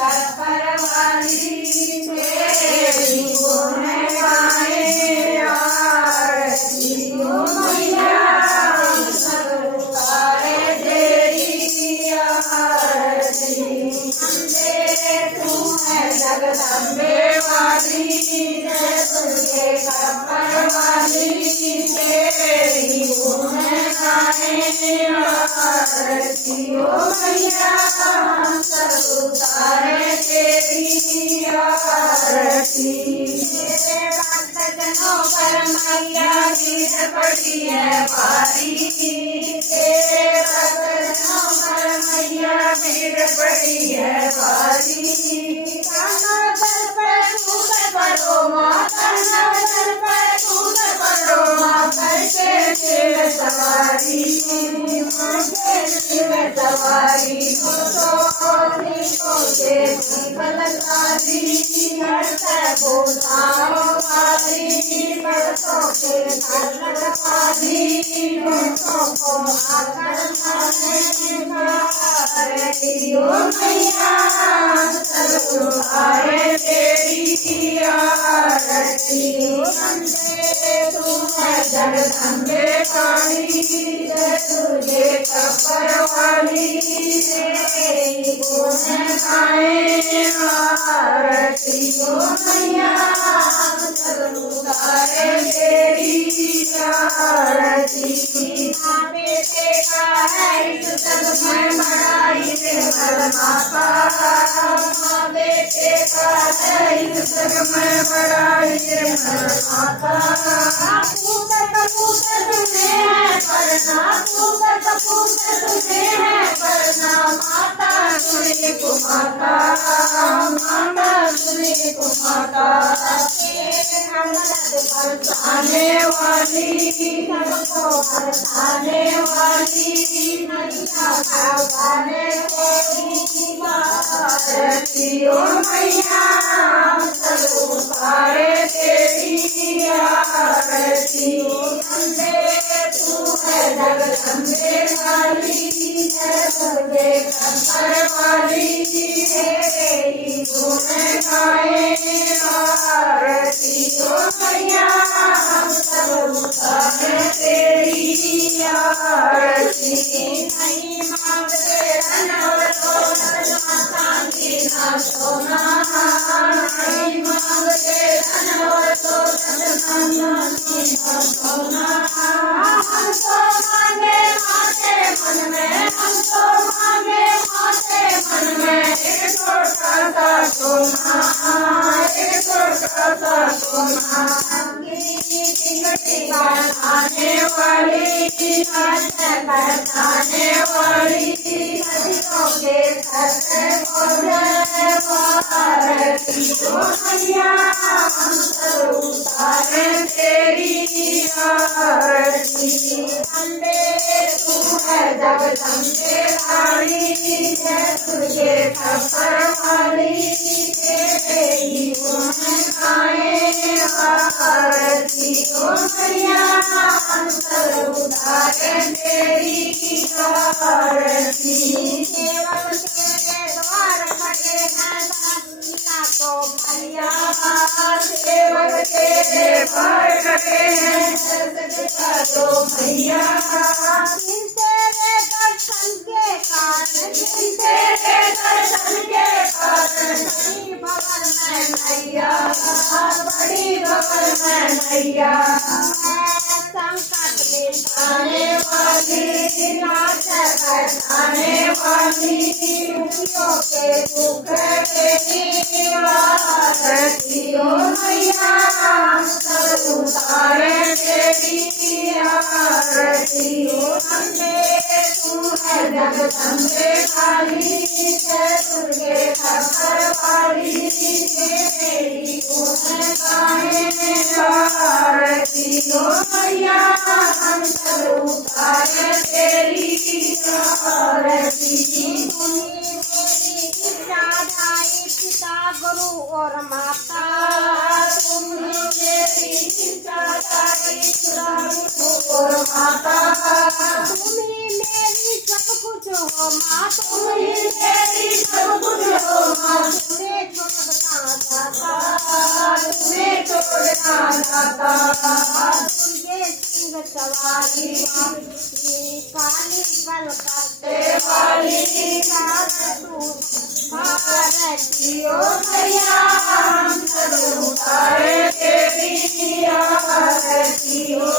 कर परवाली तेरी गुण गाए आरती ओ मैया सब उतारे तेरी आरती अम्बे तू है जगदम्बे वाली जय दुर्गे कर परवाली तेरी गुण गाए आरती ओ मैया सब उतारे तेरी आरती तेरे भक्तजनों पर मैया गिर पड़ी है भारी तेरे भक्तजनों पर मैया गिर पड़ी है भारी नवदल पर कूद पड़ो माता नवदल पर कूद पड़ो माता के शिव सवारी शिव सवारी को देवी बलसारी हर्ष भूषाओ वाली भक्तों के घर पाली भक्तों को आकर आरती ओ मैया सब उतारे तेरी आरती वंदे तू है जगदम्बे काली जय तुझे कपर वाली तेरी गुण गाए आरती ओ मैया सब उतारे तेरी आरती माँ बेटे का है इस जग में बड़ाई निर्मल माता माँ बेटे का है इस जग में बड़ाई निर्मल माता पूत कपूत तुझे है करना पूत कपूत तुझे है करना माता सुनी को माता माता सुनी को माता बरसाने वाली सबको बरसाने वाली नैया गाने तेरी आरती ओ मैया सब उतारे तेरी आरती वंदे तू है जगदम्बे वाली जय दुर्गे कपर वाली तेरी गुण गाए आरती ओ मैया सब उतारे तेरी आरती नहीं मांगते धन और दौलत चांदी ना सोना नहीं मांगते धन और दौलत चांदी ना सोना हम तो मांगे माते मन में हम तो मांगे माते मन में एक छोटा सा सोना एक छोटा सा सोना आने वाली बरसाने वाली नदियों के घर आरती ओ मैया हम सब उतारे तेरी आरती वंदे तू है जगदम्बे वाली जय तुझे कपर वाली तेरी गुण गाए आरती ओ मैया हम सब उतारे तेरी आरती केवल तेरे द्वार खड़े हैं लीला को मैया सेवक तेरे द्वार खड़े हैं दिखा दो मैया तेरे दर्शन के कारण तेरे दर्शन के कारण बड़ी भवन में मैया बड़ी भवन में मैया संकट मिटाने वाली नाच बैठाने वाली दुखियों के दुख तेरी आरती ओ मैया सब उतारे तेरी आरती ओ वंदे तू है जगदम्बे काली जय दुर्गे कपर वाली तेरी गुण गाए आरती ओ मैया हम सब उतारे तेरी आरती दाई पिता गुरु और माता तुम मेरी चिंता दाई गुरु और माता तुम ही मेरी सब कुछ हो माँ तुम ही मेरी सब कुछ हो माँ काली कलकत्ते वाली भारतियो मैया हम सब उतारे तेरी आरतियो